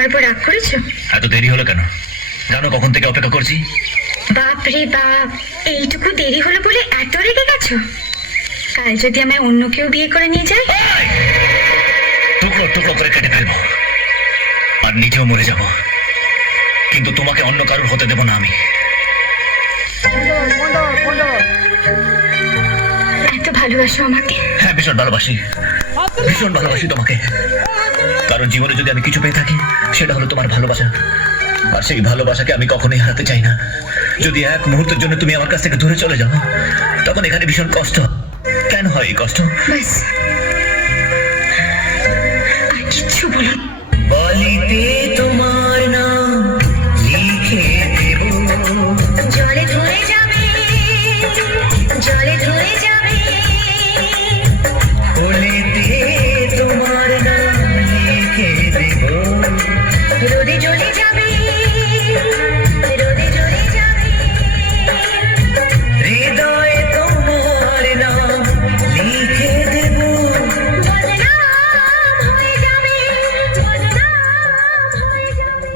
আমার উপর রাগ করেছো? এত দেরি হলো কেন? জানো কখন থেকে অপেক্ষা করছি। বাপ রে বাপ, এইটুকু দেরি হলো বলে এত রেগে গেছো? কাল যদি আমায় অন্য কেউ বিয়ে করে নিয়ে যায়, টুকরো টুকরো করে কেটে ফেলবো আর নিজেও মরে যাব, কিন্তু তোমাকে অন্য কারোর হতে দেব না আমি। এত ভালোবাসো আমাকে? হ্যাঁ, ভীষণ ভালোবাসি, ভীষণ ভালোবাসি তোমাকে। কারণ জীবনে যদি আমি কিছু পেয়ে থাকি সেটা হলো তোমার ভালোবাসা, আর সেই ভালোবাসাকে আমি কখনোই হারাতে চাই না। যদি এক মুহূর্তের জন্য তুমি আমার কাছ থেকে দূরে চলে যাও, তখন এখানে ভীষণ কষ্ট। কেন হয় এই কষ্ট? ব্যাস, আর কিচ্ছু বলো। বলিতে তোমার নাম লিখে দেব, জলে ধরে যাবে, জলে ধরে যাবে, বলিতে তোমার নাম লিখে দেব, রোদে জ্বলে যাবে, রোদে জ্বলে যাবে, হৃদয়ে তোমার নাম লিখে দেব। বদনাম হয়ে যাবে, বদনাম হয়ে যাবে।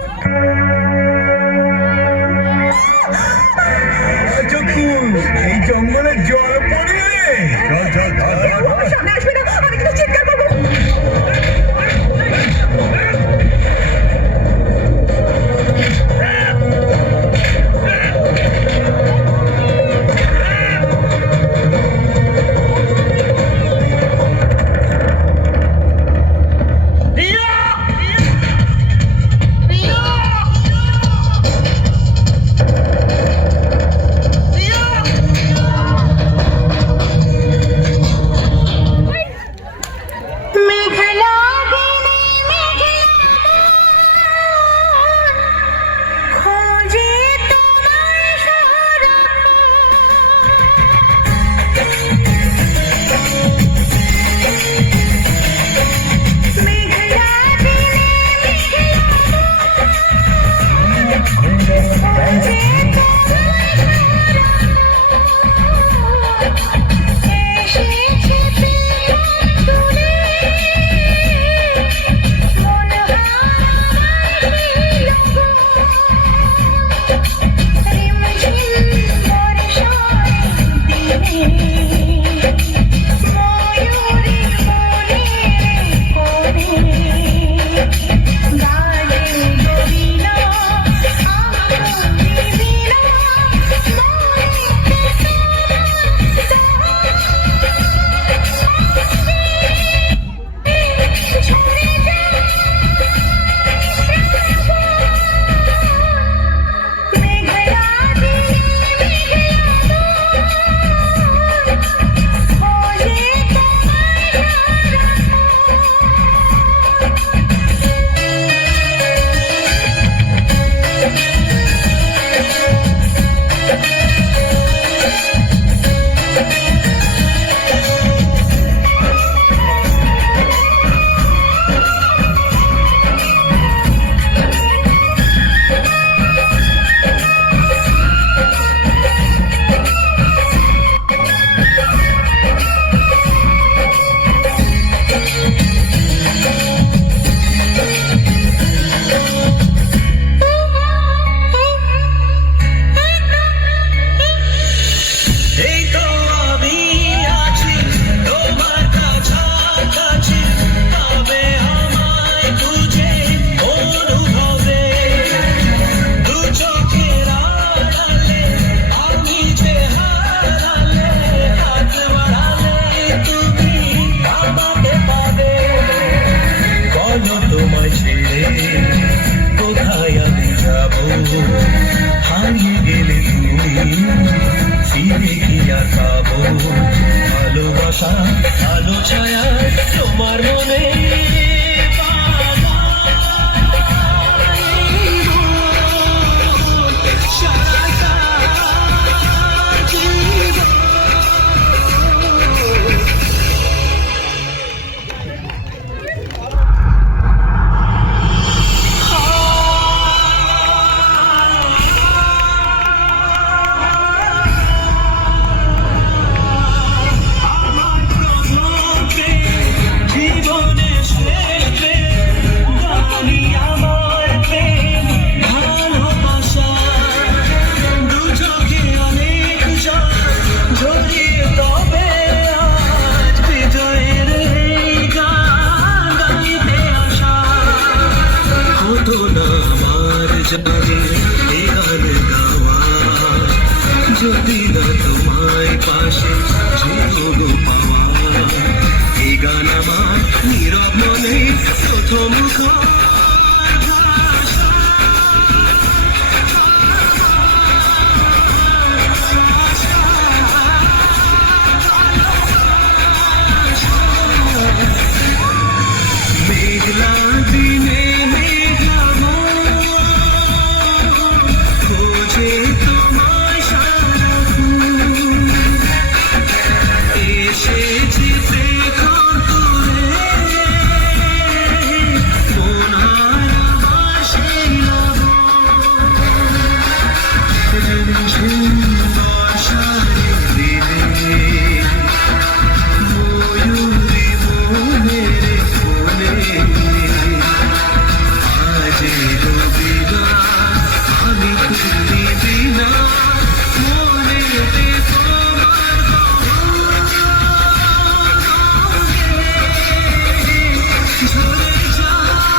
এই জঙ্গলে জল পড়ে। চল চল সামনে আসবে না, আমি কিন্তু চিৎকার করবো। মেঘলা দিনে মেঘলা খোঁজে তোমার সারা, মেঘলা দিনে মেঘলা খোঁজে তোমার এসেছে তুলে মন হারিয়ে রিমঝিম বর্ষায় দিনে ময়ূরী মনে করে গানে গরিলা আমার দিবিনা এই তো আমি আছি তোমার কাছাকাছি, তবে আমায় বুঝে অনুভবে দু চোখের আড়ালে আমি যে হারালে, হাত বাড়ালে তুমি আমাকে পাবে। বলো তোমায় ছেড়ে কোথায় আমি যাব, হারিয়ে গেলে তুমি ফিরে কি আর পাবো? ভালোবাসা আলো ছায়া তোমার মনে আমার প্রথম প্রথম মেঘলা দিনে মেঘলা খোঁজে তোমায় সারাক্ষণ এসেছি প্রেক্ষণ করে মন হারাবার সেই লবণ ঝুম বর্ষার দিনে ময়ূরী মনের কোলে আজ রবিবার আমি তুমি বিনা মনেতে তোমার ঝরে যায়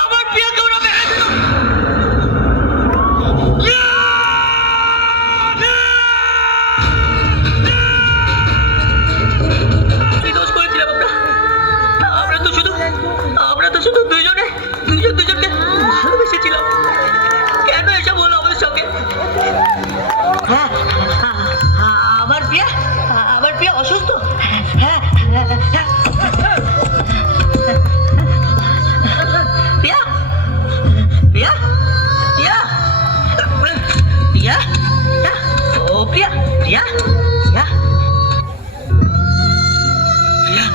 আমার প্রিয়া তোমরা মেরে দিল কি দোষ করেছিলাম আমরা তো শুধু দুজনকে ভালোবেসেছিলাম কেন এসব হলো আমাদের সঙ্গে আমার প্রিয়া অসুস্থ হ্যাঁ প্রিয়া প্রিয়া প্রিয়া প্রিয়া ও প্রিয়া প্রিয়া প্রিয়া প্রিয়া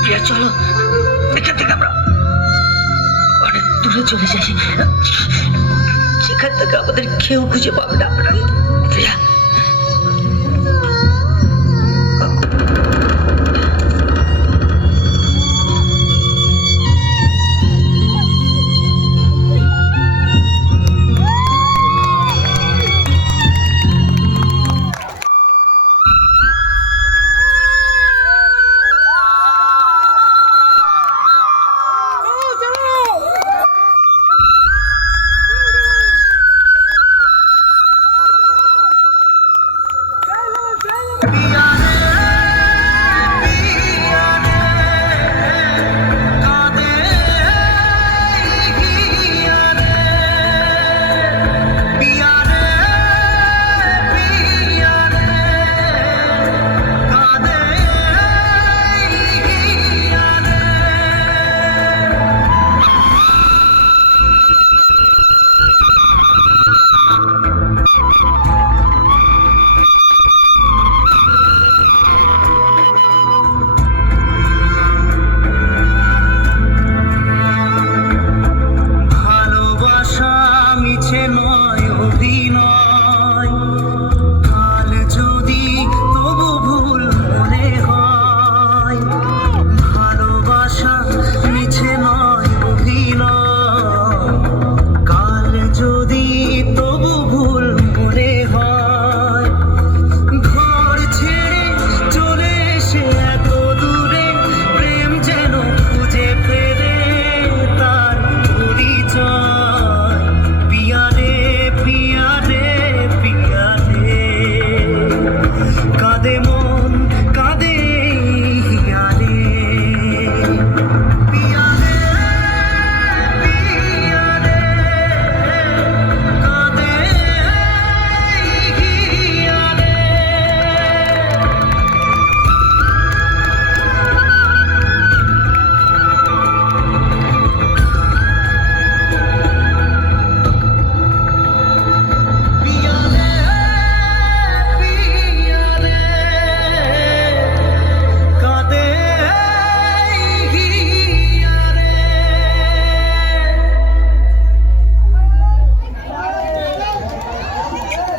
প্রিয়া চলো এখান থেকে আমরা অনেক দূরে চলে যাই সেখান থেকে আমাদের কেউ খুঁজে পাবে না আমরা